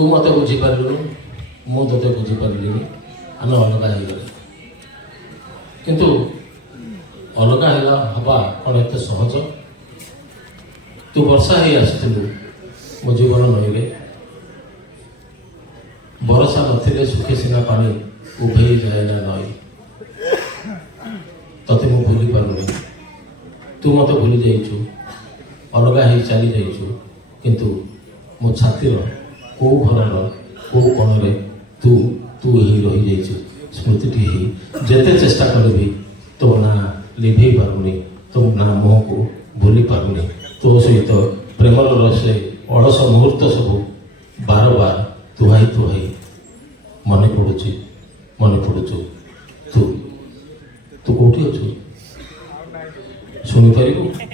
तू मत बुझीपारू मु ते बुझीपारे आम अलग हो किंतु अलग हवा कौन एत सहज तू वर्षा ही आसलु मो जीवन नईरे बरसा नथिले सुखे सीना पानी उभे जाए ना नई तते मु भूली पारुनी तू मत भूली जाइछु अलग हो चली जाइछु किंतु मो छातीर को घरर को कोणरे तू तू ही रही जाइछु स्मृति ही जेते चेष्टा करी तो ना लिभे पारुनी तो ना मोह को भूली पारुनी तो सहित प्रेमर रसे अलस मुहूर्त सब बार बार तुहाई मन पड़ुचु तू तू कौटी अच्छु शुणी पार